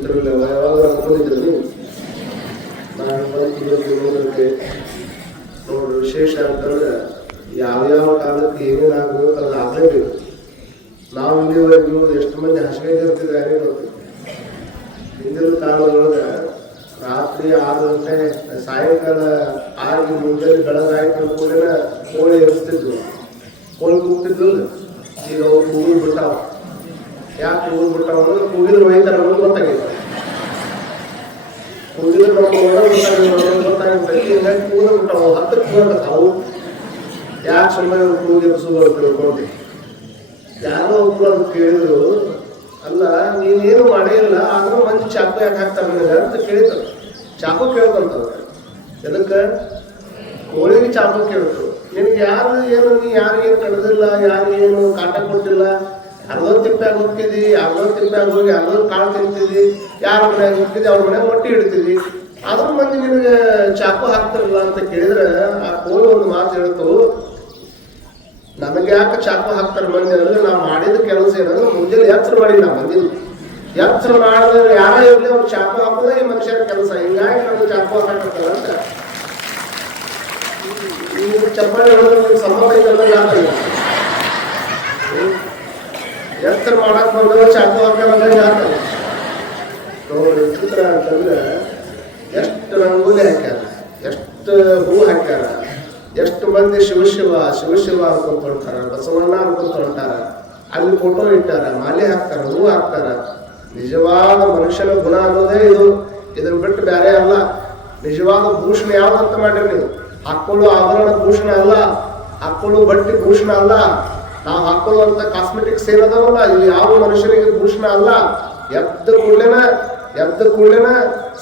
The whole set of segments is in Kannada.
ಕೂತಿರಲಿಲ್ಲ, ಯಾವಾಗ ಅನ್ಕೊಂಡಿದ್ದೀನಿ ನಾನು ಬಂದು ನೋಡೋದಕ್ಕೆ. ನೋಡ್ರಿ, ವಿಶೇಷ ಅಂತಂದ್ರೆ ಯಾವ್ಯಾವ ಕಾಲಕ್ಕೆ ಏನೇನಾಗಬೇಕು ಅದು ಆಗಲೇಬೇಕು. ನಾವು ಇಲ್ಲಿವರೆಗೂ ಎಷ್ಟು ಮಂದಿ ಹಸಿವೆ ಇರ್ತಿದ್ರೆ ಯಾರೇ ಗೊತ್ತು. ಹಿಂದಿನ ಕಾಲದೊಳಗೆ ರಾತ್ರಿ 6 ಗಂಟೆ ಸಾಯಂಕಾಲ ಆಗಿ ಮುಂಜಾನೆ ಬೆಳಗಾಯ್ತು ಕೂಡ ಕೋಳಿ ಎರಿಸ್ತಿದ್ವು, ಕೋಳಿ ಕೂಗ್ತಿದ್ವು. ಈಗ ಅವ್ರು ಕೂಗಿ ಬಿಟ್ಟಾವ. ಯಾಕೆ ಕೂಗಿ ಬಿಟ್ಟಾವ ಅಂದ್ರೆ ಕೂಗಿದ್ರು ಒಯ್ತಾರೆ ಅನ್ನೋದು ಗೊತ್ತಾಗೈತೆ. ಕೂಗಿದ್ರು ಗೊತ್ತಾಗುತ್ತೆ. ಹಿಂಗಾಗಿ ಕೂಗಿದ್ರು ಬಿಟ್ಟಾವ, 10 ಕೂಗವು. ಯಾಕೆ ಸುಮ್ಮನೆ ಕೂಗಿ ಎರಿಸೋದು ತಿಳ್ಕೊಂಡು ಯಾರೋ ಒಬ್ರು ಅದು ಕೇಳಿದ್ರು, ಅಲ್ಲ ನೀನೇನು ಮಾಡೇ ಇಲ್ಲ ಆದ್ರೂ ಮಂದಿ ಚಾಕು ಯಾಕೆ ಹಾಕ್ತಾರೆ ನನಗೆ ಅಂತ ಕೇಳಿದ್ರು. ಚಾಕು ಕೇಳ್ಕೊಂತವ್ರ ಎದಕ್ಕೆ? ಕೋಳಿಗೆ ಚಾಕು ಕೇಳ್ತು. ನಿನಗೆ ಯಾರು ಏನು, ನೀ ಯಾರಿಗೇನು ಕಡ್ದಿಲ್ಲ, ಯಾರಿಗೇನು ಕಾಟ ಕೊಟ್ಟಿಲ್ಲ, ಅರ್ಧೋ ತಿಪ್ಪಾಗ ಹೋಗ್ತಿದ್ದಿ, ಅರ್ಧೋ ತಿಪ್ಪಾಗ ಹೋಗಿ ಅರ್ಧೋ ಕಾಳು ತಿಂತಿದ್ದಿ, ಯಾರ ಮನೆಯಾಗ ಹೋಗ್ತಿದ್ದಿ ಅವ್ರ ಮನೆಯಾಗ ಮೊಟ್ಟಿ ಇಡ್ತಿದ್ದಿ, ಆದ್ರೂ ಮಂದಿ ನಿನಗೆ ಚಾಕು ಹಾಕ್ತಿರಲ್ಲ ಅಂತ ಕೇಳಿದ್ರೆ ಆ ಕೋಳಿ ಒಂದು ಮಾತು ಹೇಳ್ತು, ನನಗೆ ಯಾಕೆ ಚಾಕು ಹಾಕ್ತಾರೆ ಮಂದಿ ಅಂದ್ರೆ ನಾವು ಮಾಡಿದ ಕೆಲಸ ಏನಂದ್ರೆ ಮುಂಜಾನೆ ಎಚ್ಚರ ಮಾಡಿ ನಾವು ಮಂದಿನ ಎಚ್ಚರ ಮಾಡಿದ್ರೆ ಯಾರೇ ಇರಲಿ ಅವ್ರು ಚಾಕು ಹಾಕೋದೇ ಈ ಮನುಷ್ಯರ ಕೆಲಸ. ಹಿಂಗಾಗಿ ನಮ್ಗೆ ಚಾಕು ಹಾಕಂತಾರ ಅಂತ ಈಗ ಚಪ್ಪಾಳೆ ಹೊಡೆದ್ರೆ ಸಂಬಂಧ ಇದೆಲ್ಲ ಯಾಕಲ್ಲ. ಎಚ್ಚರ ಮಾಡಕ್ ಬಂದ್ರೆ ಚಾಕು ಹಾಕೋಲ್ಲ ಯಾಕಲ್ಲ. ನೋಡಿ, ಚಿತ್ರ ಅಂತಂದ್ರೆ ಎಷ್ಟು ರಂಗೋಲಿ ಹಾಕ್ಯಾರ, ಎಷ್ಟು ಹೂ ಹಾಕ್ಯಾರ, ಎಷ್ಟು ಮಂದಿ ಶಿವಶಿವ ಶಿವಶಿವ ಅನ್ಕೊಂತ ಹೊಂಟಾರ, ಬಸವಣ್ಣ ಅನ್ಕೊಂತ ಹೊಂಟಾರ, ಅಲ್ಲಿ ಫೋಟೋ ಇಟ್ಟಾರ, ಮಾಲೆ ಹಾಕ್ತಾರ, ಹೂ ಹಾಕ್ತಾರ. ನಿಜವಾದ ಮನುಷ್ಯನ ಗುಣ ಅನ್ನೋದೇ ಇದು. ಇದನ್ನ ಬಿಟ್ಟು ಬೇರೆ ಅಲ್ಲ. ನಿಜವಾದ ಭೂಷಣ ಯಾವ್ದಂತ ಮಾಡ್ರಿ ನೀವು? ಹಾಕೊಳ್ಳೋ ಆಭರಣ ಭೂಷಣ ಅಲ್ಲ, ಹಾಕೊಳ್ಳೋ ಬಟ್ಟೆ ಭೂಷಣ ಅಲ್ಲ, ನಾವು ಹಾಕೊಳ್ಳುವಂತ ಕಾಸ್ಮೆಟಿಕ್ಸ್ ಏನದಾವಲ್ಲ ಇಲ್ಲಿ ಯಾವ ಮನುಷ್ಯನಿಗೆ ಭೂಷಣ ಅಲ್ಲ. ಎದ್ದ ಕೂಡಲೇನ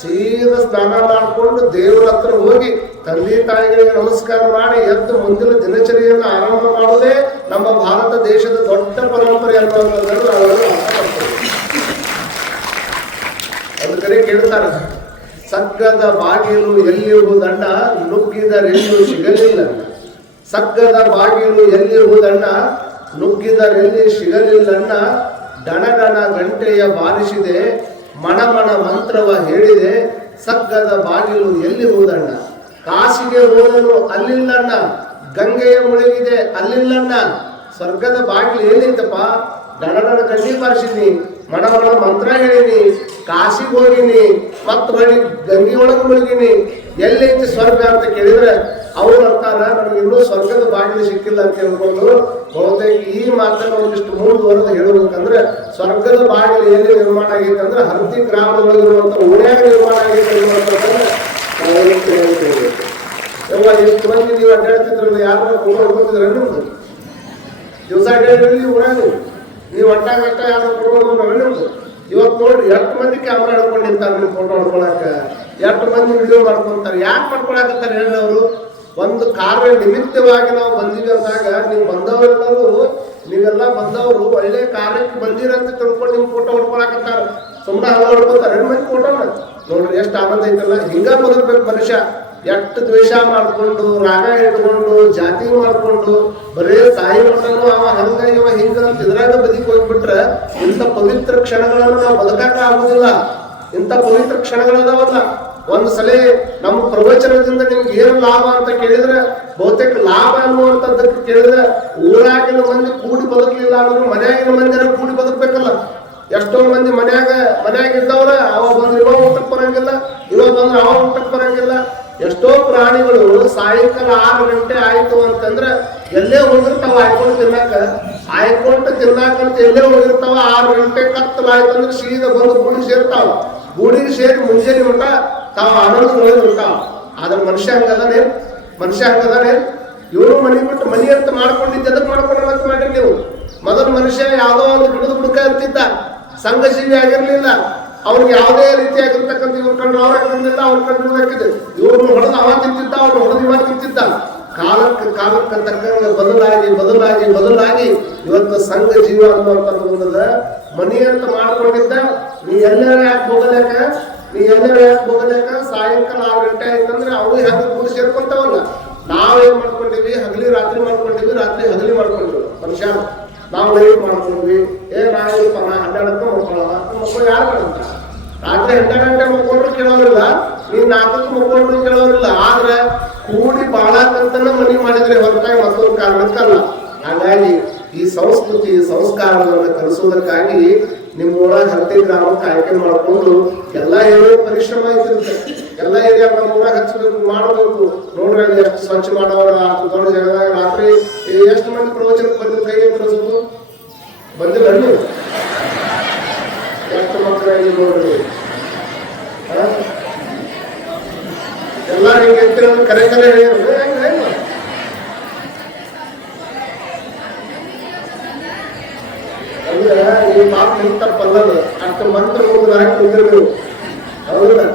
ಸೀದಾ ಸ್ನಾನ ಮಾಡಿಕೊಂಡು ದೇವರ ಹತ್ರ ಹೋಗಿ ತಂದೆ ತಾಯಿಗಳಿಗೆ ನಮಸ್ಕಾರ ಮಾಡಿ ಎದ್ದು ಮುಂದಿನ ದಿನಚರಿಯನ್ನು ಆರಂಭ ಮಾಡೋದೇ ನಮ್ಮ ಭಾರತ ದೇಶದ ದೊಡ್ಡ ಪರಂಪರೆ ಅನ್ನೋದನ್ನು ನಾವೆಲ್ಲ ಅರ್ಥ ಮಾಡ್ತೇವೆ. ಒಂದು ಕಡೆ ಕೇಳ್ತಾರೆ, ಸಗ್ಗದ ಬಾಗಿಲು ಎಲ್ಲಿರುವುದಣ್ಣ, ನುಗ್ಗಿದರೆಲ್ಲೂ ಸಿಗಲಿಲ್ಲ. ಸಗ್ಗದ ಬಾಗಿಲು ಎಲ್ಲಿರುವುದಣ್ಣ, ನುಗ್ಗಿದರೆಲ್ಲಿ ಸಿಗಲಿಲ್ಲಣ್ಣ. ಡಣಡಣ ಗಂಟೆಯ ಬಾರಿಸಿದೆ, ಮಣಮಣ ಮಂತ್ರವ ಹೇಳಿದೆ. ಸಗ್ಗದ ಬಾಗಿಲು ಎಲ್ಲಿರುವುದಣ್ಣ, ಕಾಸಿಗೆ ಹೋದನು ಅಲ್ಲಿಲ್ಲಣ್ಣ, ಗಂಗೆಯ ಮುಳುಗಿದೆ ಅಲ್ಲಿಲ್ಲಣ್ಣ. ಸ್ವರ್ಗದ ಬಾಗಿಲು ಏನೈತಪ್ಪ? ಡಣಡಣ ಗಂಟೆ ಬಾರಿಸಿನಿ, ಮಣಮಣ ಮಂತ್ರ ಹೇಳಿನಿ, ಕಾಸಿಗೆ ಹೋಗಿನಿ, ಮತ್ ಬಳಿ ಗಂಗೆ ಒಳಗೆ ಮುಳುಗಿನಿ. ಎಲ್ಲೈತಿ ಸ್ವರ್ಗ ಅಂತ ಕೇಳಿದ್ರೆ ಅವ್ರು ಅಂತಾರ ನಮ್ಗೆ ಇನ್ನೂ ಸ್ವರ್ಗದ ಬಾಗಿಲು ಸಿಕ್ಕಿಲ್ಲ ಅಂತ ಹೇಳ್ಕೊಂಡು ಬಹುತೇಕ ಈ ಮಾತನ್ನ ಒಂದಿಷ್ಟು ಮುಂದುವರೆದು ಹೇಳಬೇಕಂದ್ರೆ ಸ್ವರ್ಗದ ಬಾಗಿಲು ಎಲ್ಲಿ ನಿರ್ಮಾಣ ಆಗೈತೆ ಅಂದ್ರೆ ಹರ್ತಿ ಗ್ರಾಮದೊಳಗಿರುವಂತ ಓಣ್ಯಾಗ ನಿರ್ಮಾಣ ಆಗೈತೆ ಅನ್ನುವಂಥದ್ದನ್ನ ಯಾವ ಎಷ್ಟು ಮಂದಿ ನೀವು ಅಡ್ಡಾಡ್ತಿದ್ರಲ್ಲ, ಯಾರು ಹೊಡ್ಕೊತಿದ್ರ ನಿಮ್ದು ದಿವಸ ಅಡ್ಡಾಡಿ ಊರಾಗ ನೀವು ಅಟ್ಟ ಯಾರು ಕೊಡ್ಕೊಂಡು ನಿಮ್ದು. ಇವತ್ತು ನೋಡ್ರಿ ಎಷ್ಟು ಮಂದಿ ಕ್ಯಾಮ್ರಾ ಹಿಡ್ಕೊಂಡು ನಿಂತಾರೆ ನೀವು ಫೋಟೋ ಹೊಡ್ಕೊಳಕ, ಎಷ್ಟು ಮಂದಿ ವಿಡಿಯೋ ಮಾಡ್ಕೊಂತಾರೆ. ಯಾಕೆ ಮಾಡ್ಕೊಳಕತ್ತಾರೆ ಹೇಳಿ? ಅವರು ಒಂದು ಕಾರ್ಯ ನಿಮಿತ್ತವಾಗಿ ನಾವು ಬಂದೀವಿ ಅಂದಾಗ ನೀವು ಬಂದವರೆಲ್ಲರೂ ನೀವೆಲ್ಲ ಬಂದವರು ಒಳ್ಳೆ ಕಾರ್ಯಕ್ಕೆ ಬಂದಿರಂತ ತಿಳ್ಕೊಂಡು ನಿಮ್ ಫೋಟೋ ಹೊಡ್ಕೊಳಕತ್ತಾರ. ಸುಮ್ಮನೆ ಹಂಗ ಹೊಡ್ಕೊತಾರೆ ಮಂದಿ ಫೋಟೋನ. ನೋಡ್ರಿ ಎಷ್ಟು ಆನಂದ ಐತಲ್ಲ. ಹಿಂಗ ಬದುಕ್ಬೇಕು ಮನುಷ್ಯ. ಎಷ್ಟು ದ್ವೇಷ ಮಾಡ್ಕೊಂಡು, ರಾಗ ಇಟ್ಕೊಂಡು, ಜಾತಿ ಮಾಡ್ಕೊಂಡು, ಬರೇ ತಾಯಿ ಮಟ್ಟನು ಅವ ಹಂಗ ಇವ ಹಿಂಗ ಅಂತ ಇದ್ರಾಗ ಬದುಕಿ ಹೋಗ್ಬಿಟ್ರೆ ಇಂಥ ಪವಿತ್ರ ಕ್ಷಣಗಳನ್ನು ನಾವು ಬದುಕಾಕ ಆಗುದಿಲ್ಲ. ಇಂಥ ಪವಿತ್ರ ಕ್ಷಣಗಳದಾವಲ್ಲ, ಒಂದು ಸಲ ನಮ್ಮ ಪ್ರವಚನದಿಂದ ನಿಮ್ಗೆ ಏನು ಲಾಭ ಅಂತ ಕೇಳಿದ್ರೆ ಬಹುತೇಕ ಲಾಭ ಅನ್ನುವಂಥದ್ದಕ್ಕೆ ಕೇಳಿದ್ರೆ ಊರಾಗಿನ ಮಂದಿ ಕೂಡಿ ಬದುಕಲಿಲ್ಲ ಅಂದ್ರೆ ಮನ್ಯಾಗಿನ ಮಂದಿರ ಕೂಡಿ ಬದುಕ್ಬೇಕಲ್ಲ. ಎಷ್ಟೋ ಮಂದಿ ಮನ್ಯಾಗ ಇದ್ದವ್ರ ಅವ ಬಂದ್ರೆ ಇವಾಗ ಊಟಕ್ಕೆ ಬರಂಗಿಲ್ಲ, ಇವಾಗ ಬಂದ್ರೆ ಅವ ಊಟಕ್ಕೆ ಬರಂಗಿಲ್ಲ. ಎಷ್ಟೋ ಪ್ರಾಣಿಗಳು ಸಾಯಂಕಾಲ 6 ಗಂಟೆ ಆಯ್ತು ಅಂತಂದ್ರೆ ಎಲ್ಲೇ ಹೋಗಿರ್ತಾವ ಆಯ್ಕೊಂಡು ತಿನ್ನಾಕಂತ ಎಲ್ಲೇ ಹೋಗಿರ್ತಾವ. 6 ಗಂಟೆ ಕತ್ತಲಾಯ್ತು ಅಂದ್ರೆ ಸೀದಾ ಬಂದು ಗೂಡಿ ಸೇರ್ತಾವ. ಗೂಡಿಗೆ ಸೇರಿ ಮುಂಜಾನೆ ಊಟ ತಾವು ಆನಂದದೊಳಗೆ ಇರ್ತಾವ. ಆದ್ರೆ ಮನುಷ್ಯ ಹಂಗದಾನೆ. ಇವರು ಮನೆ ಬಿಟ್ಟು ಮನಿ ಅಂತ ಮಾಡ್ಕೊಂಡಿದ್ದ ಎದಕ್ ಮಾಡ್ಕೊಳ್ಳೋಣ ಅಂತ ಮಾಡ್ರಿ ನೀವು. ಮೊದಲು ಮನುಷ್ಯ ಯಾವುದೋ ಒಂದು ಗಿಡದ ಬುಡಕ ಇರ್ತಿದ್ದ, ಸಂಘಜೀವಿ ಆಗಿರ್ಲಿಲ್ಲ. ಅವ್ರಿಗೆ ಯಾವುದೇ ರೀತಿಯಾಗಿರ್ತಕ್ಕಂಥ ಇವ್ರ ಕಂಡ್ರು ಅವ್ರ ಕಂಡಿಲ್ಲ, ಅವ್ರ ಕಂಡ್ರು ಹಾಕಿದೆ. ಇವ್ರನ್ನ ಹೊಡೆದು ಅವ ತಿಂತಿದ್ದ, ಅವ್ರನ್ನ ಹೊಡೆದು ಇವ ತಿಂತಿದ್ದ. ಕಾಲಕ್ಕೆ ತಕ್ಕಂಗೆ ಬದಲಾಗಿ ಇವತ್ತು ಸಂಘ ಜೀವ ಅನ್ನುವಂಥದ್ದು ಬಂದದ. ಮನಿ ಅಂತ ಮಾಡ್ಕೊಂಡಿದ್ದ. ನೀ ಎಲ್ಲರ ಯಾಕೆ ಹೋಗಲೇಕ ಸಾಯಂಕಾಲ 6 ಗಂಟೆ ಆಯ್ತಂದ್ರೆ ಅವು ಹೆಂಗ ಕೂಡಿ ಸೇರ್ಕೊಂತಾವಲ್ಲ. ನಾವೇನ್ ಮಾಡ್ಕೊಂಡಿವಿ? ಹಗಲಿ ರಾತ್ರಿ ಮಾಡ್ಕೊಂಡಿವಿ, ರಾತ್ರಿ ಹಗಲಿ ಮಾಡ್ಕೊಂಡಿವಿ. ಮನುಷ್ಯ ನಾವು ಲೈಟ್ ಮಾಡ್ಕೊಂಡ್ವಿ. ನಾವಿಲ್ಪ ನಾ 12 ಮಕ್ಕಳು ಯಾರು ಮಾಡಂತ ರಾತ್ರಿ 12 ಗಂಟೆ ಮುಗ್ಕೊಂಡ್ರು ಕೇಳೋದಿಲ್ಲ, ನೀನ್ 4ಕ್ಕೆ ಮುಗ್ಕೊಂಡ್ರು ಕೇಳೋದಿಲ್ಲ. ಆದ್ರೆ ಕೂಡಿ ಬಾಳಕಂತನ ಮನಿ ಮಾಡಿದ್ರೆ ಹೊರತಾಗಿ ಮತ್ತೊಂದು ಕಾರಣಕ್ಕಲ್ಲ. ಹಾಗಾಗಿ ಈ ಸಂಸ್ಕೃತಿ ಸಂಸ್ಕಾರಗಳನ್ನು ಕಲಿಸೋದಕ್ಕಾಗಿ ನಿಮ್ಮ ಊರಾಗ 10 ಗ್ರಾಮಕ್ಕೆ ಆಯ್ಕೆ ಮಾಡಿಕೊಂಡು ಎಲ್ಲ ಏನೋ ಪರಿಶ್ರಮ ಐತಿರುತ್ತೆ. ಎಲ್ಲ ಏರಿಯಾ ನಮ್ಮ ಊರಾಗ ಹಚ್ಚಬೇಕು, ಮಾಡಬೇಕು. ನೋಡ್ರಿ ಅಲ್ಲಿ ಎಷ್ಟು ಸ್ವಚ್ಛ ಮಾಡೋರ ದೊಡ್ಡ ಜಾಗದಾಗ ರಾತ್ರಿ ಎಷ್ಟು ಮಂದಿ ಪ್ರವಚನಕ್ಕೆ ಬಂದಿದ್ದು ಕೈ ಎತ್ತರಿಸೋದು ಬಂದಿಲ್ಲ ನೀವು? ಎಷ್ಟು ಮಕ್ಕಳಾಗಿ ನೋಡ್ರಿ ಎಲ್ಲ ಹಿಂಗೆ ಎತ್ತಿರೋ ಕರೆ ಕರೆ ಹೇಳಿದ್ರು. ಅಂದ್ರೆ ಈ ಮಾತು ನಿಂತಪ್ಪಲ್ಲದು ಅಷ್ಟು ಮಂತ್ರ ಮುಂದೆ ಹಾಕಿ ನಿಂತಿರು. ಹೌದಾ?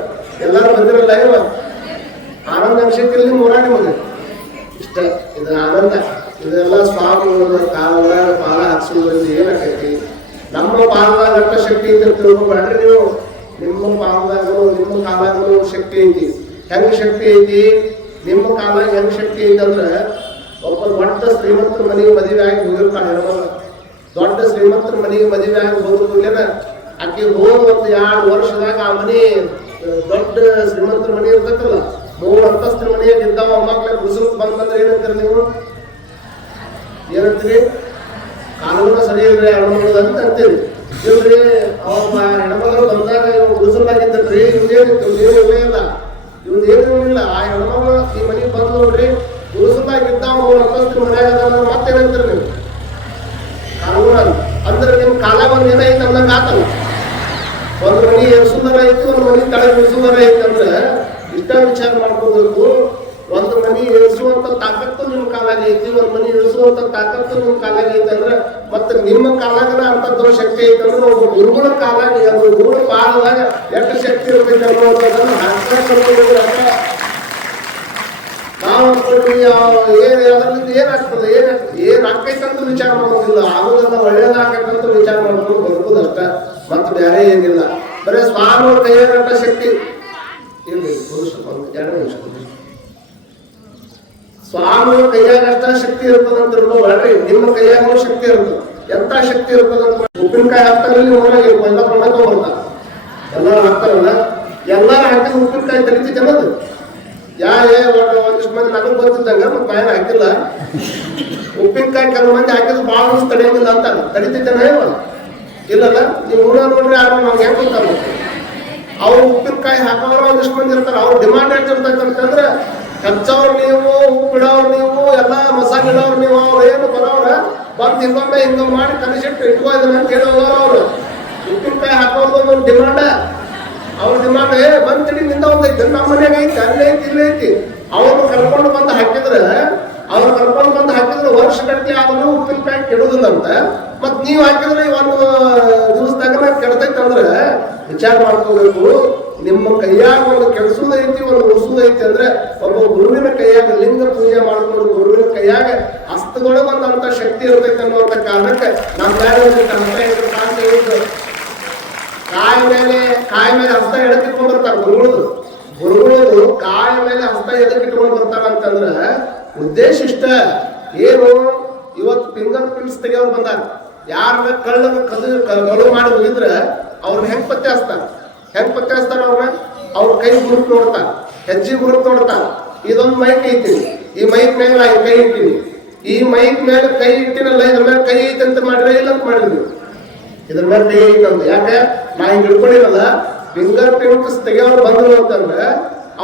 ಎಲ್ಲರೂ ಬಂದಿರಲ್ಲ ಇವ ಆನಂದ ಅಭಿಷೇಕಲ್ಲಿ ಮೂರ ನಿಮಗೆ ಇಷ್ಟ. ಇದು ಆನಂದ, ಇದೆಲ್ಲ ಸ್ವಾಮಿಗಳ ಕಾಲ ಪಾಲ ಹಾಕ್ಸೋದ್ರಿಂದ ಏನಾಕೈತಿ? ನಮ್ಮ ಪಾಲದಾಗ ಶಕ್ತಿ ಐತಿ ಅಂತ ತಿಳ್ಕೊಬೇಡ್ರಿ ನೀವು. ನಿಮ್ಮ ಪಾಲದಾಗಲೂ ನಿಮ್ಮ ಕಾಲಾಗಲೂ ಶಕ್ತಿ ಐತಿ. ಹೆಂಗ್ ಶಕ್ತಿ ಐತಿ? ನಿಮ್ಮ ಕಾಲಾಗ ಹೆಂಗ್ ಶಕ್ತಿ ಐತಿ ಅಂದ್ರೆ, ಒಬ್ಬ ದೊಡ್ಡ ಶ್ರೀಮಂತರ ಮನೆಗೆ ಮದುವೆ ಆಗಿ ಹೋಗಿರ್ತಾನೆ ಹೆಣ್ಮಗ. ದೊಡ್ಡ ಶ್ರೀಮಂತರ ಮನೆಗೆ ಮದುವೆ ಆಗಿ ಹೋಗುದಿಲ್ಲ, ಆಕೆ ಹೋದ 1-2 ವರ್ಷದಾಗ ಆ ಮನೆ ದೊಡ್ಡ ಶ್ರೀಮಂತರ ಮನೆ ಇರ್ತೈತಲ್ಲ, 3 ಅಂತಸ್ತಿನ ಮನೆಯಾಗ ಇದ್ದಾವ ಮಕ್ಕಳ ಗುಡಿಸಲು ಬಂದ್ರೆ ಏನಂತೀರಿ ನೀವು? ಏನಂತೀರಿ? ಕಾನೂನ ಸರಿ ಇಲ್ರಿ ಹೆಣ್ಮಗಳು ಅಂತ ಅಂತೀರಿ. ಇಲ್ರಿ ಅವ ಹೆಣ್ಮಗಳು ಬಂದಾಗ ಇವ್ ಗುಡಿಸಲಾಗಿದ್ದಲ್ರಿ, ಇವ್ನೇನಿತ್ತು ಏನು ಇಲ್ಲೇ ಇಲ್ಲ, ಇವ್ದು ಏನು ಇಲ್ಲ. ಆ ಹೆಣ್ಮಗಳು ಈ ಮನೆಗೆ ಬಂದು ನೋಡ್ರಿ ಗುಡಿಸಲಾಗಿದ್ದಾವ 3 ಅಂತಸ್ತಿನ ಮನೆಯಾಗ ಮತ್ತೇನಂತೀರಿ ನೀವು? ಕಾನೂನ ಅಂದ್ರೆ ನಿಮ್ ಕಾಲ ಒಂದ್ ಏನೈತೆ ಅಂದಂಗ ಆತಲ್ಲ. ಒಂದು ಮನಿ ಎರ್ಸುದಾರ ಐತಿ, ಒಂದು ಮನಿ ತಳಗ್ ಇಳಿಸುದಾರ ಐತಿ ಅಂದ್ರೆ ಇಷ್ಟ ವಿಚಾರ ಮಾಡ್ಕೋಬೇಕು. ಒಂದು ಮನಿ ಇಳಿಸುವಂತ ತಾಕತ್ತು ನಿಮ್ ಕಾಲಾಗ ಐತಿ, ಒಂದ್ ಮನಿ ಇಳಿಸುವಂತ ತಾಕತ್ತು ನಿಮ್ ಕಾಲಾಗ ಐತಿ ಅಂದ್ರೆ ಮತ್ತೆ ನಿಮ್ಮ ಕಾಲಾಗನ ಅಂತದ್ದು ಶಕ್ತಿ ಐತಿ ಅಂದ್ರೆ ಒಬ್ಬ ಗುರುಗಳ ಕಾಲಾಗ ಒಬ್ಬ ಗುರುಗಳ ಪಾಲದಾಗ ಎಷ್ಟು ಶಕ್ತಿ ಇರ್ತೈತೆ ಅನ್ನೋದನ್ನ ನಾವು ಅನ್ಕೊಂಡ್ವಿ ಏನಾಗ್ತದೆ ಏನ್ ಆಕೈತಂತ ವಿಚಾರ ಮಾಡೋದಿಲ್ಲ. ಆಗೋದನ್ನ ಒಳ್ಳೇದಾಗತ್ತಂತ ವಿಚಾರ ಮಾಡ್ಕೊಂಡು ಬದುಕುದಷ್ಟ, ಮತ್ತೆ ಬೇರೆ ಏನಿಲ್ಲ. ಬರೀ ಸ್ವಾಮಿಯ ಕೈಯಾಗಂತ ಶಕ್ತಿ ಇಲ್ಲಿ ಸ್ವಾಮಿಯ ಕೈಯಾಗಷ್ಟ ಶಕ್ತಿ ಇರ್ತದಂತ ತಿಳ್ಕೊಬೇಡ್ರಿ. ನಿಮ್ಮ ಕೈಯಾಗೂ ಶಕ್ತಿ ಇರ್ತದೆ. ಎಂತ ಶಕ್ತಿ ಇರ್ತದಂತ ಉಪ್ಪಿನಕಾಯಿ ಹಾಕ್ತಾರಲ್ಲಿ ಊರಾಗ ಎಲ್ಲ ಪ್ರೊಡಕ್ಟ್ ಬರ್ತಾರ, ಎಲ್ಲಾರು ಹಾಕ್ತಾರಲ್ಲ, ಎಲ್ಲಾರು ಹಾಕಿದ ಉಪ್ಪಿನಕಾಯಿ ತೆಗಿತೈತೆ ಅನ್ನೋದು ಒಂದಿಷ್ಟು ಮಂದಿ ನನಗೆ ಗೊತ್ತಿದ್ದಂಗ ಮತ್ತೆ ನಾನು ಹಾಕಿಲ್ಲ. ಉಪ್ಪಿನಕಾಯಿ ಕೆಲವು ಮಂದಿ ಹಾಕಿದ್ರು ಭಾಳ ದಿವಸ ತಡೆಯೋದಿಲ್ಲ ಅಂತ ತಡಿತೈತೆ ಇಲ್ಲಲ್ಲ. ನೀವು ಊರ ನೋಡ್ರಿ ಆಗ ನಮ್ಗೆ ಹೆಂಗ್ ಗೊತ್ತಾಗ ಅವ್ರು ಉಪ್ಪಿನಕಾಯಿ ಹಾಕೋರು ಒಂದಿಷ್ಟು ಮಂದಿ ಇರ್ತಾರೆ. ಅವ್ರ ಡಿಮಾಂಡ್ ಅಂತಂದ್ರೆ ಹೆಚ್ಚವ್ರು ನೀವು, ಉಪ್ಪು ಬಿಡೋರು ನೀವು, ಎಲ್ಲ ಮಸಾಲೆ ಇಡೋರು ನೀವು. ಅವ್ರು ಏನು ಬರೋರ ಬಂದು ಹಿಂಗೊಮ್ಮೆ ಹಿಂಗ ಮಾಡಿ ಕಲಿಸಿಟ್ಟು ಇಟ್ಕೋದನ್ನ ಅಂತ ಹೇಳೋರು. ಅವ್ರು ಉಪ್ಪಿನಕಾಯಿ ಹಾಕೋದು ಒಂದು ಡಿಮಾಂಡ. ಅವ್ರ ಡಿಮಾಂಡ್ ಬಂದ್ತಿಡಿ ನಿಂದ ಒಂದೈತಿ, ನಮ್ಮ ಮನೆಯಾಗ ಐತಿ, ಅಲ್ಲೇ ಐತಿ, ಇಲ್ಲೇ ಐತಿ. ಅವ್ರು ಕರ್ಕೊಂಡು ಬಂದು ಹಾಕಿದ್ರೆ ವರ್ಷ ಗಟ್ಟಲೆ ಆದ್ರೂ ಉಪ್ಪಿನಕಾಯಿ ಕೆಡುದಿಲ್ಲ ಅಂತ. ಮತ್ ನೀವ್ ಹಾಕಿದ್ರೆ ಒಂದು ದಿವಸದಾಗ ಕೆಡ್ತೈತೆ ಅಂದ್ರೆ ವಿಚಾರ ಮಾಡ್ಕೋಬೇಕು. ನಿಮ್ಮ ಕೈಯಾಗ ಒಂದು ಕೆಡ್ಸುದೈತಿ, ಒಂದು ಉಳಿಸುದೈತಿ ಅಂದ್ರೆ ಒಬ್ಬ ಗುರುವಿನ ಕೈಯಾಗ ಲಿಂಗ ಪೂಜೆ ಮಾಡ್ಕೊಂಡು ಗುರುವಿನ ಕೈಯಾಗ ಹಸ್ತದೊಳಗೆ ಒಂದಂತ ಶಕ್ತಿ ಇರ್ತೈತೆ ಅನ್ನುವಂಥ ಕಾರಣಕ್ಕೆ ನಮ್ಮ ಕಾಯಿ ಮೇಲೆ ಹಸ್ತ ಎಡಕಿಟ್ಕೊಂಡು ಬರ್ತಾರೆ ಗುರುಗಳು ಕಾಯಿ ಮೇಲೆ ಹಸ್ತ ಎದಕ್ಕಿಟ್ಕೊಂಡು ಬರ್ತಾರ ಅಂತಂದ್ರ ಉದ್ದೇಶ ಇಷ್ಟ ಏನು? ಇವತ್ತು ಫಿಂಗರ್ ಪ್ರಿಂಟ್ಸ್ ತೆಗೆಯವ್ರು ಬಂದಾರ. ಯಾರ ಕಳ್ಳನ ಕಳು ಮಾಡಿ ಹೋಗಿದ್ರೆ ಅವ್ರನ್ನ ಹೆಂಗ್ ಪತ್ತೆ ಹಚ್ತಾರ ಅವ್ರ ಕೈ ಗುರುಪ್ ನೋಡ್ತಾರ, ಹೆಜ್ಜೆ ಗುರುಪ್ ನೋಡ್ತಾರ. ಇದೊಂದು ಮೈಕ್ ಐತಿ, ಈ ಮೈಕ್ ಮೇಲೆ ನಾ ಕೈ ಇಟ್ಟಿನಿ, ಈ ಮೈಕ್ ಮೇಲೆ ಕೈ ಇಟ್ಟಿನಲ್ಲ, ಇದ್ರ ಮೇಲೆ ಕೈ ಐತಿ ಅಂತ ಮಾಡಿದ್ರೆ ಇಲ್ಲ ಅಂತ ಮಾಡಿದ್ವಿ. ಇದ್ರ ಮೇಲೆ ಕೈ ಐತಿ ಅಂತ ಯಾಕೆ ನಾ ಹಿಂಗ್ ಹಿಡ್ಕೊಂಡಿರಲ್ಲ. ಫಿಂಗರ್ ಪ್ರಿಂಟ್ಸ್ ತೆಗೆಯವ್ರು ಬಂದ್ರು ಅಂತಂದ್ರೆ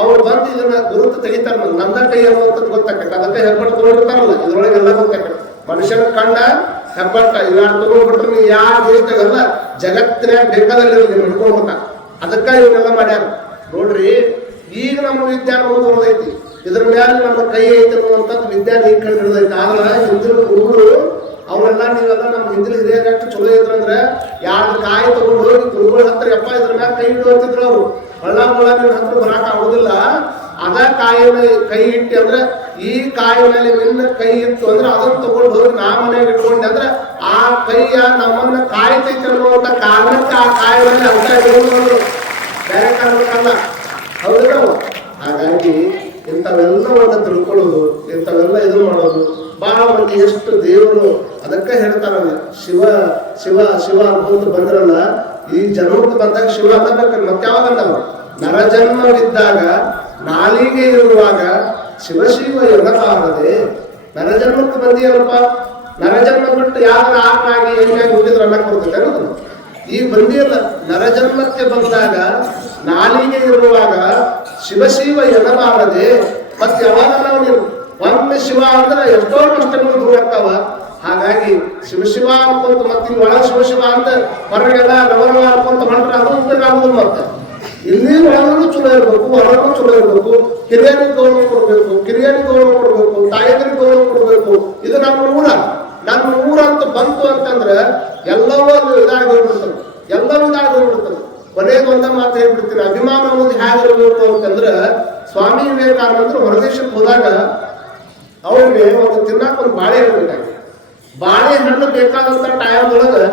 ಅವ್ರು ಬಂದು ಇದನ್ನ ಗುರುತು ತೆಗಿತಾರ, ನಂದ ಕೈ ಅನ್ನುವಂಥದ್ದು ಗೊತ್ತಾಕೈತೆ. ಅದಕ್ಕೆ ಹೆಬ್ಬಟ್ಟು ತಗೊಂಡಿರ್ತಾರಲ್ಲ, ಇದ್ರೊಳಗೆಲ್ಲ ಗೊತ್ತಾಕೈತೆ. ಮನುಷ್ಯನ ಕಂಡ ಹೆಬ್ಬಟ್ಟ ಇವ್ಯಾರು ತಗೊಂಡ್ಬಿಟ್ರೆ ನೀವು ಯಾವ ದೇಶದಾಗಲ್ಲ ಜಗತ್ತಿನಾಗ ಬೇಕಾದಲ್ಲಿ ಹಿಡ್ಕೊಂಡ್ಬಿಟ್ಟ. ಅದಕ್ಕ ಇವನ್ನೆಲ್ಲ ಮಾಡ್ಯಾರ ನೋಡ್ರಿ. ಈಗ ನಮ್ಮ ವಿಜ್ಞಾನ ಮುಂದುವರೆದೈತಿ, ಇದ್ರ ಮೇಲೆ ನಮ್ಮ ಕೈ ಐತಿ ಅನ್ನುವಂಥದ್ದು ವಿಜ್ಞಾನ ಈಗ ಕಂಡು ಹಿಡಿದೈತಿ. ಆದ್ರೆ ಹಿಂದಿನ ಗುರುಗಳು ಅವರೆಲ್ಲ ನೀವೆಲ್ಲ ನಮ್ಮ ಹಿಂದಿನ ಹಿರಿಯಷ್ಟು ಚಲೋ ಇದ್ರಂದ್ರೆ 2 ಕಾಯಿ ತಗೊಂಡು ಹೋಗಿ ಗುರುಗಳ ಹತ್ರ ಯಪ್ಪ ಇದ್ರ ಮ್ಯಾಲ ಕೈ ಇಡು ಅಂತಿದ್ರು. ಅವರು ಹಳ್ಳ ನಿನ್ನ ಹತ್ರ ಬರಾಕ ಆಗುದಿಲ್ಲ. ಅದ ಕಾಯಿನ ಕೈ ಇಟ್ಟಿ ಅಂದ್ರೆ ಈ ಕಾಯಿ ಮೇಲೆ ನಿನ್ನ ಕೈ ಇತ್ತು ಅಂದ್ರೆ ಅದನ್ನ ತಗೊಂಡು ಹೋಗಿ ನಾ ಮನೆಗೆ ಇಟ್ಕೊಂಡೆ ಅಂದ್ರೆ ಆ ಕೈಯ ನಮ್ಮನ್ನ ಕಾಯ್ತೈತಿ ಅನ್ನುವಂಥ ಕಾರಣಕ್ಕೆ ಆ ಕಾಯಿ ಮೇಲೆ ಅಂತ ಇಟ್ಕೊಂಡು ಬೇರೆ ಕಾರಣಕ್ಕಲ್ಲ. ಹೌದು. ಹಾಗಾಗಿ ಇಂಥವೆಲ್ಲವನ್ನ ತಿಳ್ಕೊಳ್ಳೋದು, ಇಂಥವೆಲ್ಲ ಇದು ಮಾಡೋದು ಬಹಳ ಮಂದಿ ಎಷ್ಟು ದೇವರು ಅದಕ್ಕೆ ಹೇಳ್ತಾರಲ್ಲ, ಶಿವ ಶಿವ ಶಿವ ಅಂತ ಬಂದ್ರಲ್ಲ, ಈ ಜನ್ಮಕ್ಕೆ ಬಂದಾಗ ಶಿವ ಅನ್ನಬೇಕಲ್ಲ ಮತ್ತೆ ಯಾವಾಗ ನರಜನ್ಮವಿದ್ದಾಗ ನಾಲಿಗೆ ಇರುವಾಗ ಶಿವ ಎನ್ನಬಾರದೆ. ನರಜನ್ಮಕ್ಕೆ ಬಂದಿಯಲ್ಲಪ್ಪ, ನರಜನ್ಮ ಬಿಟ್ಟು ಯಾವ್ದಾರ ಆಗಿ ಹೆಣ್ಣಾಗಿ ಹುಟ್ಟಿದ್ರೆ ಅನ್ನಕ್ಕೆ ಬರ್ತೈತೆ ಅನ್ನೋದು. ಈಗ ಬಂದಿಯಲ್ಲ, ನರಜನ್ಮಕ್ಕೆ ಬಂದಾಗ ನಾಲಿಗೆ ಇರುವಾಗ ಶಿವ ಎನ್ನಬಾರದೆ. ಮತ್ತೆ ಯಾವಾಗ ನಾವು ನೀವು ಒಮ್ಮೆ ಶಿವ ಅಂದ್ರೆ ಎಷ್ಟೋ ಕಷ್ಟಗಳು ದೂರ ಆಗ್ತಾವ. ಹಾಗಾಗಿ ಶಿವ ಅನ್ಕೊಂತ ಮತ್ತೆ ಒಳ ಶಿವ ಅಂತ ಹೊರಗೆಲ್ಲ ರವ ಅನ್ಕೊಂತ ಹೊಂಟ್ರೆ ಅದು ಉಪಯೋಗ ಆಗುದು. ಮತ್ತೆ ಇಲ್ಲಿ ಒಳಗೂ ಚಲೋ ಇರ್ಬೇಕು, ಹೊರಗೂ ಚಲೋ ಇರ್ಬೇಕು. ಹಿರಿಯರಿಗೆ ಗೌರವ ಕೊಡ್ಬೇಕು, ಕಿರಿಯರಿಗೆ ಗೌರವ ಕೊಡ್ಬೇಕು, ತಾಯಿಯರಿಗೆ ಗೌರವ ಕೊಡ್ಬೇಕು. ಇದು ನಮ್ಮ ಊರ. ನಮ್ಮ ಊರಂತ ಬಂತು ಅಂತಂದ್ರೆ ಎಲ್ಲವೂ ಇದಾಗಿ ಹೋಗ್ಬಿಡ್ತದೆ, ಎಲ್ಲವೂ ಇದಾಗಿ ಹೋಗ್ಬಿಡ್ತದೆ. ಕೊನೆಗೆ ಒಂದ ಮಾತು ಹೇಳ್ಬಿಡ್ತೀನಿ, ಅಭಿಮಾನ ಅನ್ನೋದು ಹೇಗಿರ್ಬೇಕು ಅಂತಂದ್ರೆ, ಸ್ವಾಮಿ ವಿವೇಕಾನಂದರು ಹೊರದೇಶಕ್ಕೆ ಹೋದಾಗ ಅವ್ರಿಗೆ ಒಂದು ತಿನ್ನಾಕ ಒಂದು ಬಾಳೆಹಣ್ಣು ಬೇಕಾಗಿದೆ. ಬಾಳೆಹಣ್ಣು ಬೇಕಾದಂತ ಟೈಮ್ದೊಳಗೆ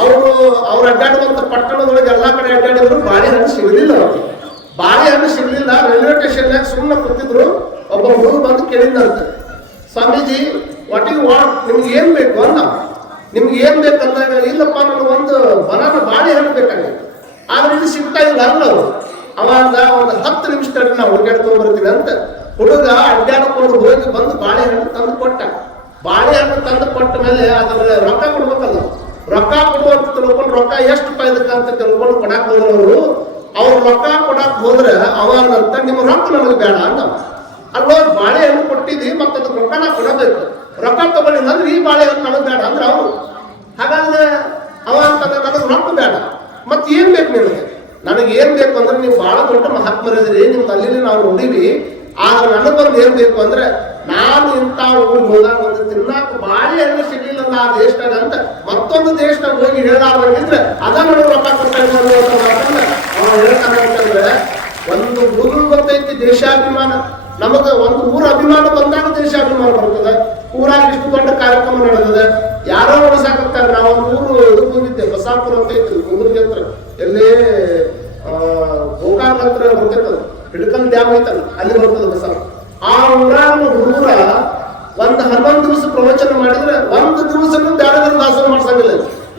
ಅವ್ರು ಅಡ್ಡಾಡುವಂತ ಪಟ್ಟಣದೊಳಗೆ ಎಲ್ಲಾ ಕಡೆ ಅಡ್ಡಾಡಿದ್ರು, ಬಾಳೆಹಣ್ಣು ಸಿಗಲಿಲ್ಲ. ಅವ್ರಿಗೆ ಬಾಳೆಹಣ್ಣು ಸಿಗಲಿಲ್ಲ. ರೈಲ್ವೆ ಸ್ಟೇಷನ್ಯಾಗ ಸುಮ್ಮನೆ ಕೂತಿದ್ರು. ಒಬ್ಬ ಹುಡುಗ ಬಂದು ಕೇಳಿದಂತೆ, ಸ್ವಾಮೀಜಿ ವಾಟ್ ಯು ವಾಂಟ್, ನಿಮ್ಗೆ ಏನ್ ಬೇಕು ಅನ್ನ. ನಿಮ್ಗೆ ಏನ್ ಬೇಕಂದಾಗ, ಇಲ್ಲಪ್ಪ ನನಗೊಂದು ಬನಾನ ಬಾಳೆಹಣ್ಣು ಬೇಕಾಗಿದೆ, ಆದ್ರೆ ಇದು ಸಿಗ್ತಾ ಇಲ್ಲ ಅಲ್ಲ. ಅವಾಗ ಒಂದು 10 ನಿಮಿಷದಲ್ಲಿ ನಾವು ಹುಡುಗಾಡ್ಕೊಂಡು ಬರ್ತೀನಿ ಅಂತ ಹುಡುಗ ಅಡ್ಡಾಡ್ಕೊಂಡು ಹೋಗಿ ಬಂದು ಬಾಳೆಹಣ್ಣು ತಂದು ಕೊಟ್ಟ. ಬಾಳೆಹಣ್ಣು ತಂದು ಕೊಟ್ಟ ಮೇಲೆ ಅದ್ರ ರೊಕ್ಕ ಕೊಡ್ಬೇಕಲ್ಲ, ರೊಕ್ಕ ಕೊಡುವಂತ ತಿಳ್ಕೊಂಡು ರೊಕ್ಕ ಎಷ್ಟು ರೂಪಾಯಿ ಅಂತ ತಿಳ್ಕೊಂಡು ಕೊಡಾಕ್ ಹೋದವರು. ಅವ್ರು ರೊಕ್ಕ ಕೊಡಾಕ್ ಹೋದ್ರೆ ಅವನಂತ ನಿಮ್ಮ ರೊಕ್ಕ ನನಗೆ ಬೇಡ ಅಂತ. ಅಲ್ಲೋ ಬಾಳೆಹಣ್ಣು ಕೊಟ್ಟಿದ್ವಿ, ಮತ್ತೆ ಅದ್ರ ರೊಕ್ಕ ನಾ ಕೊಡಬೇಕು, ರೊಕ್ಕ ತಗೊಂಡಿಲ್ಲ ಅಂದ್ರೆ ಈ ಬಾಳೆಹಣ್ಣು ನನಗೆ ಬೇಡ ಅಂದ್ರೆ ಅವರು. ಹಾಗಾದ್ರೆ ಅವ ಅಂತಂದ್ರೆ ನನಗೆ ರೊಕ್ಕ ಬೇಡ, ಮತ್ತೆ ಏನ್ ಬೇಕು ನಿಮಗೆ? ನನಗೆ ಏನ್ ಬೇಕು ಅಂದ್ರೆ ನೀವು ಬಹಳ ದೊಡ್ಡ ಮಹಾತ್ಮರಿದ್ರಿ, ನಿಮ್ಗೆ ಅಲ್ಲಿ ನಾವು ನೋಡಿವಿ. ಆದ್ರೆ ನನಗೊಂದು ಏನ್ ಬೇಕು ಅಂದ್ರೆ, ನಾನು ಇಂಥ ಊರಿಗೆ ಹೋದಾಗ ಒಂದು ತಿನ್ನಾಕ ಬಾಳೆಹಣ್ಣು ಸಿಗ್ಲಿಲ್ಲ ಆ ದೇಶದಾಗ ಅಂತ ಮತ್ತೊಂದು ದೇಶದಾಗ ಹೋಗಿ ಹೇಳಾಗಿದ್ರೆ ಅದ ನನಗೆ ರೊಕ್ಕ ಕೊಡ್ತಾ ಮಾತನ್ನ ಅವ ಹೇಳ್ತಾನಂತಂದ್ರೆ, ಒಂದು ಹುಡುಗರು ಗೊತ್ತೈತಿ ದೇಶಾಭಿಮಾನ. ನಮಗ ಒಂದು ಊರ ಅಭಿಮಾನ ಬಂದಾಗ ದೇಶಾಭಿಮಾನ ಬರ್ತದೆ. ಊರಾಗ ಇಷ್ಟು ದೊಡ್ಡ ಕಾರ್ಯಕ್ರಮ ನಡೆದಿದೆ, ಯಾರೋ ಉಳಿಸಾಕತ್ತಾರೆ. ನಾವು ಒಂದು ಊರು ಇದಕ್ಕೆ ಹೋಗಿದ್ದೆ, ಬಸಾಪುರ ಅಂತ ಐತಿ, ಗುಂಗುರ್ಗಿ ಹತ್ರ, ಎಲ್ಲೇ ಗೋಕಾಕ್ ಹತ್ರ ಬರ್ತೈತದ, ಹಿಡ್ಕಲ್ ಡ್ಯಾಮ್ ಐತಲ್ಲ, ಅಲ್ಲಿ ಬರ್ತದೆ ಬಸಾಪುರ. ಆ ಊರಾಗ ಹುಡುಗರ ಒಂದು 11 ದಿವಸ ಪ್ರವಚನ ಮಾಡಿದ್ರೆ ಒಂದು ದಿವಸನೂ ಬ್ಯಾಡದ್ರ ದಾಸನ ಮಾಡ್ಸಂಗಿಲ್ಲ.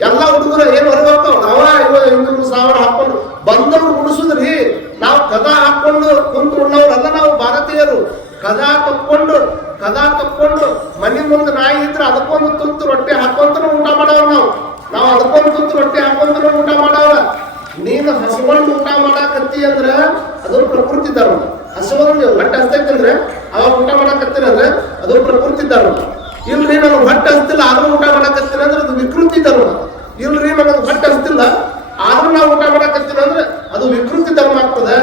ಎಲ್ಲಾ ಹುಡುಗರು ಏನ್ ಹೊರಗೋಗ್ತಾವ, ನಾವ 500,000 ಹಾಕೊಂಡು ಬಂದವ್ರು ಉಳಿಸುದ್ರಿ. ನಾವು ಕದಾ ಹಾಕೊಂಡು ಕುಂತು ಉಣ್ಣವ್ರಲ್ಲ, ನಾವು ಭಾರತೀಯರು. ಕದಾ ತಕ್ಕೊಂಡು ಮನೆ ಮುಂದೆ ನಾಯಿ ಇದ್ರೆ ಅದಕ್ಕೊಂದು ತುತ್ತು ರೊಟ್ಟಿ ಹಾಕೊಂತ ಊಟ ಮಾಡವ್ರ. ನಾವು ಅದಕ್ಕೊಂದು ತುತ್ತು ರೊಟ್ಟಿ ಹಾಕೊಂತ ಊಟ ಮಾಡವ್ರ. ನೀನು ಹಸ್ಕೊಂಡು ಊಟ ಮಾಡಾಕತ್ತಿ ಅಂದ್ರ ಅದು ಪ್ರಕೃತಿ ಧರ್ಮ. ಹಸುವನ್ನು ಹೊಟ್ಟೆ ಹಸ್ತೈತಂದ್ರೆ ಅವಾಗ ಊಟ ಮಾಡಾಕತ್ತೀನಿ ಅಂದ್ರೆ ಅದು ಪ್ರಕೃತಿ ಧರ್ಮ. ಇಲ್ರಿ ನನಗೆ ಹೊಟ್ಟೆ ಹಸ್ತಿಲ್ಲ ಆದ್ರೂ ಊಟ ಮಾಡಾಕತ್ತೀನಿ ಅಂದ್ರೆ ಅದು ವಿಕೃತಿ ಧರ್ಮ. ಇಲ್ರಿ ನನಗೆ ಹೊಟ್ಟೆ ಹಸ್ತಿಲ್ಲ ಆದ್ರೂ ನಾವು ಊಟ ಮಾಡಾಕತ್ತೀನಿ ಅಂದ್ರೆ ಅದು ವಿಕೃತಿ ಧರ್ಮ ಆಗ್ತದೆ.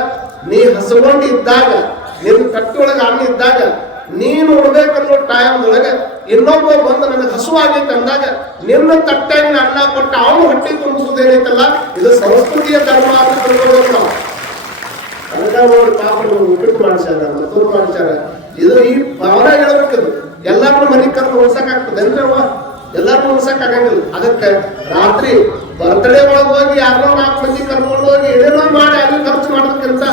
ನೀ ಹಸುಕೊಂಡು ಇದ್ದಾಗ, ನಿನ್ನ ಕಟ್ಟೊಳಗೆ ಅನ್ನ ಇದ್ದಾಗ, ನೀನು ಉಡ್ಬೇಕನ್ನೋ ಟೈಮ್ದೊಳಗೆ ಇನ್ನೊಬ್ಬ ಬಂದು ನನಗೆ ಹಸುವಾಗೈತೆ ಅಂದಾಗ ನಿನ್ನ ತಟ್ಟಾಗಿ ಅನ್ನ ಕೊಟ್ಟ ಅವನು ಹೊಟ್ಟೆ ತುಂಬಿಸುವುದೇನೈತಲ್ಲ, ಇದು ಸಂಸ್ಕೃತಿಯ ಧರ್ಮ ಅಂತ ತಿಳ್ಕೊಳ್ಬೇಕು ನಾವು. ಅದಕ್ಕೆ ಪಾಪ ಉಪ್ಪಿಟ್ಟು ಮಾಡಿಸ್ಯಾರ, ಮತ್ತೊಂದು ಮಾಡಿಸ್ಯಾರ. ಇದು ಈ ಭಾವನೆ ಹೇಳ್ಬೇಕದು. ಎಲ್ಲಾರು ಮನೆ ಕರ್ದು ಉಳ್ಸಕ್ ಆಗ್ತದೆ ಅಂದ್ರೆ ಎಲ್ಲಾರು ಉಳ್ಸಕ್ ಆಗಂಗಿಲ್ಲ. ಅದಕ್ಕೆ ರಾತ್ರಿ ಬರ್ತ್ಡೇ ಒಳಗೆ ಹೋಗಿ ಯಾರೋ 4 ಮಂದಿ ಕರ್ಕೊಂಡು ಹೋಗಿ ಏನೇನೋ ಮಾಡಿ ಅಲ್ಲಿ ಖರ್ಚು ಮಾಡೋದಕ್ಕಿಂತ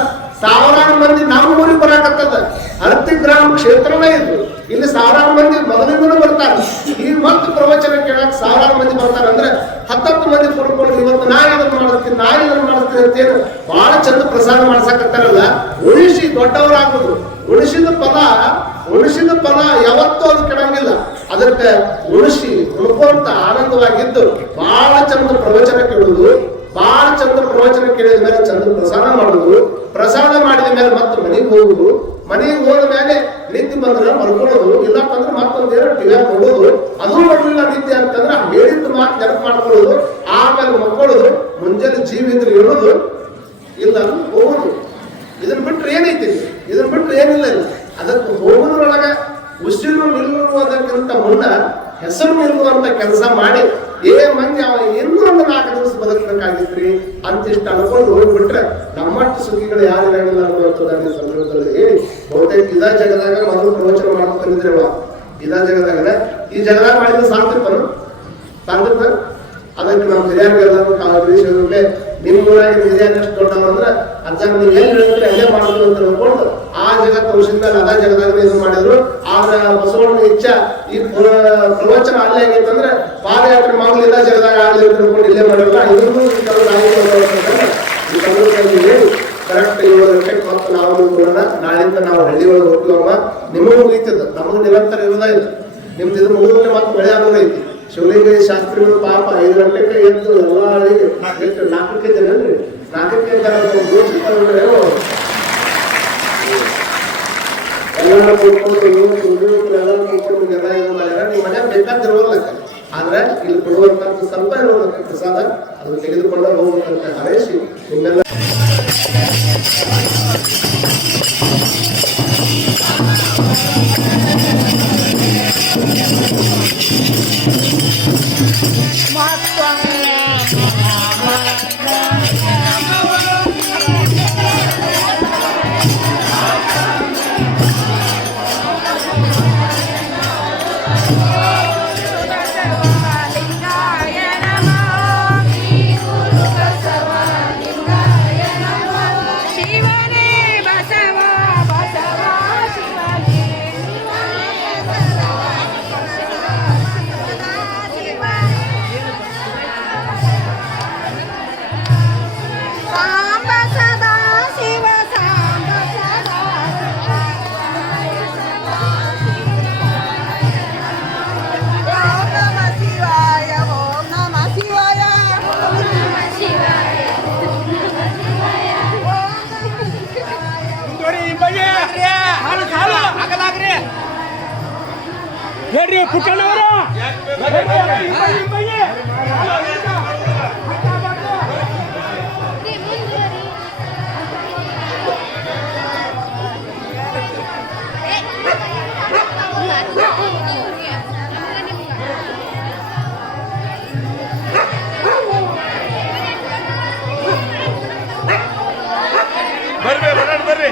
1000 ಮಂದಿ ನಮ್ಮ ಊರಿಗೆ ಬರಾಕತ್ತದ. 10 ಗ್ರಾಮ ಕ್ಷೇತ್ರನೇ ಇದು. ಇಲ್ಲಿ 1000 ಮಂದಿ ಮೊದಲಿಂದನೂ ಬರ್ತಾರೆ. ಈಗ ಮತ್ತೆ ಪ್ರವಚನ ಕೇಳಕ್ 1000 ಮಂದಿ ಬರ್ತಾರೆ ಅಂದ್ರೆ 10 ಮಂದಿ ಕೊಡ್ಕೊಂಡು ಇವತ್ತು ನಾ ಇದನ್ನು ಮಾಡಿಸ್ತೀನಿ ಅಂತೇನು ಬಹಳ ಚಂದ ಪ್ರಸಾದ ಮಾಡ್ಸಕತ್ತಾರಲ್ಲ. ಉಳಿಸಿ ದೊಡ್ಡವರಾಗುದು. ಉಳಿಸಿದ ಫಲ ಯಾವತ್ತೂ ಅದು ಕೆಡಂಗಿಲ್ಲ. ಅದಕ್ಕೆ ಉಳಿಸಿ ಉಳ್ಕೊಂತ ಆನಂದವಾಗಿದ್ದು ಬಹಳ ಚಂದ ಪ್ರವಚನ ಕೇಳುವುದು, ಬಹಳ ಚಂದ ಪ್ರವಚನ ಕೇಳಿದ ಮೇಲೆ ಚಂದ ಪ್ರಸಾದ ಮಾಡುದು, ಪ್ರಸಾದ ಮಾಡಿದ ಮೇಲೆ ಮತ್ತೆ ಮನೆಗೆ ಹೋಗುದು, ಮನೆಗೆ ಹೋದ ಮೇಲೆ ನಿದ್ದೆ ಬಂದ್ರೆ ಮಲ್ಕೊಳ್ಳೋದು, ಇಲ್ಲಪ್ಪಂದ್ರೆ ಮತ್ತೊಂದು ಎರಡು ಟಿವಿ ನೋಡೋದು, ಅದು ನೋಡಲಿಲ್ಲ ನಿದ್ದೆ ಅಂತಂದ್ರೆ ಹೇಳಿದ್ದು ಮಾತು ನೆನಪು ಮಾಡ್ಕೊಳ್ಳೋದು, ಆಮೇಲೆ ಮಕ್ಕಳೋದು, ಮುಂಜಾನೆ ಜೀವ ಇದ್ರೆ ಹೇಳೋದು, ಇಲ್ಲ ಹೋಗುದು. ಇದನ್ನ ಬಿಟ್ರೆ ಏನೈತಿ? ಇದನ್ನ ಬಿಟ್ರೆ ಏನಿಲ್ಲ. ಇಲ್ಲ ಅದಕ್ಕೆ ಹೋಗೋದ್ರೊಳಗೆ ಉಸಿರು ನಿಲ್ಲುವುದಕ್ಕಿಂತ ಮುನ್ನ ಹೆಸರು ನಿಲ್ಲುವಂತ ಕೆಲಸ ಮಾಡಿ ಮಂದಿ ಅವ ಇನ್ನೂ ಒಂದು 4 ದಿವಸ ಬದುಕಬೇಕಾಗಿತ್ರಿ ಅಂತಿಷ್ಟು ಅನ್ಕೊಂಡು ಹೋಗ್ಬಿಟ್ರೆ ನಮ್ಮಟ್ಟು ಸುಖಿಗಳು ಯಾರು ಇರಂಗಿಲ್ಲ ಅನ್ನುವಂಥದ್ದು ಸಂದರ್ಭದಲ್ಲಿ ಹೇಳಿ ಬಹುತೇಕ ಇದ ಜಗದಾಗ ಮೊದಲು ಪ್ರವಚನ ಮಾಡ್ಕೊಂಡಿದ್ರೆ ಇದ ಜಗದಾಗ ಈ ಜಗದಾಗ ಮಾಡಿದ್ರೆ ಸಾಲ್ತಿರ್ತಾನು ಸಾಲ್ತಿರ್ತ ಅದಕ್ಕೆ ನಾವು ಹಿರಿಯರಿಗೆಲ್ಲರೂ ಶಿವರುಂಬೆ ನಿಮ್ಮ ಊರಾಗಿನ ಹಿರಿಯರಷ್ಟು ದೊಡ್ಡವರು ಅಂದ್ರೆ ಅಜ್ಜಾಗ ನೀವು ಎಲ್ಲಿ ಹೇಳಿದ್ರೆ ಅಲ್ಲೇ ಮಾಡೋದು ಅಂತ ಹೇಳ್ಕೊಂಡು ಆ ಜಗತ್ತು ಔಷಧದಲ್ಲಿ ಅದ ಜಗದಾಗ ಇದು ಮಾಡಿದ್ರು. ಆದ್ರೆ ಬಸವಣ್ಣ ಇಚ್ಛಾ ಈ ಪ್ರವಚನ ಅಲ್ಲೇ ಆಗೈತಂದ್ರೆ ಪಾದಯಾತ್ರೆ ಮಾಮೂಲಿ ಇದ ಜಗದಾಗ ಆಗಲಿ ಅಂತ ಹೇಳ್ಕೊಂಡು ಇಲ್ಲೇ ಮಾಡಿರಲ್ಲ. ಇದನ್ನು ಈ ಕಲ್ಲೂರಲ್ಲಿ ಹೇಳಿ ಕರೆಕ್ಟ್ 7 ಗಂಟೆಗೆ ಮತ್ತು ನಾವು ನೋಡೋಣ. ನಾಳಿಂದ ನಾವು ಹಳ್ಳಿ ಒಳಗೆ ಹೋಗ್ತೀವಮ್ಮ. ನಿಮಗೂ ಮುಗಿತದ, ನಮಗೆ ನಿರಂತರ ಇರೋದ ಇಲ್ಲ. ನಿಮ್ದು ಇದು ಮುಗಿದ್ರೆ ಮತ್ತೆ ಮಳೆ ಆಗೋದು ಐತಿ. ಶಿವಲಿಂಗ ಶಾಸ್ತ್ರಿಗಳು ಪಾಪ 5 ಗಂಟೆಗೆ ಎದ್ದು ಎಲ್ಲ ಎಷ್ಟು 4ಕ್ಕೆ ಇದ್ದೇನೆ 4ಕ್ಕೆ ಎಲ್ಲ ಕೊಟ್ಕೊಂಡು ಎಲ್ಲ ಕೊಟ್ಕೊಂಡು ಎಲ್ಲ ಇದು ಮಾಡಿದ್ರೆ ನೀವು ಮನೆಯಾಗ ಬೇಕಾದಿರೋಲ್ಲ. ಆದ್ರೆ ಇಲ್ಲಿ ಕೊಡುವಂತ ಸ್ವಲ್ಪ ಇರೋದಕ್ಕೆ ಪ್ರಸಾದ ಅದು ತೆಗೆದುಕೊಂಡು ಹೋಗ್ಬೇಕಂತ ಹಾರೈಸಿ ನಿಮ್ಮೆಲ್ಲ ಹೇಳ್ರಿ ಪುಟ್ಟಣ್ಣವರ ಬರ್ರಿ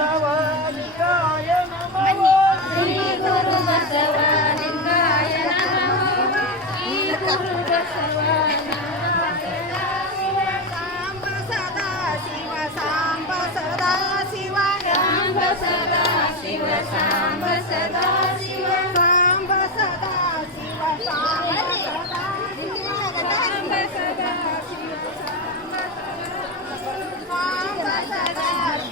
ಬಸವಲಿಂಗಾಯ ನಮಃ ಶ್ರೀ ಗುರು ಬಸವಲಿಂಗಾಯ ನಮಃ ಶ್ರೀ ಗುರು ಬಸವಲಿಂಗಾಯ ಸಾಂಬ ಸದಾ ಶಿವ ಸಾಂಬ ಸದಾ ಶಿವ ಸಾಂಬ ಸದಾ ಶಿವ ಸಾಂಬ ಸದಾ ಶಿವ ಸಾಂಬ ಸದಾ ಶಿವ ಸಾಂಬ ಸದಾ ಸಾಂಬ ಸದಾ ಶಿವ ಸಾಂಬ ಸದಾ ಶಿವ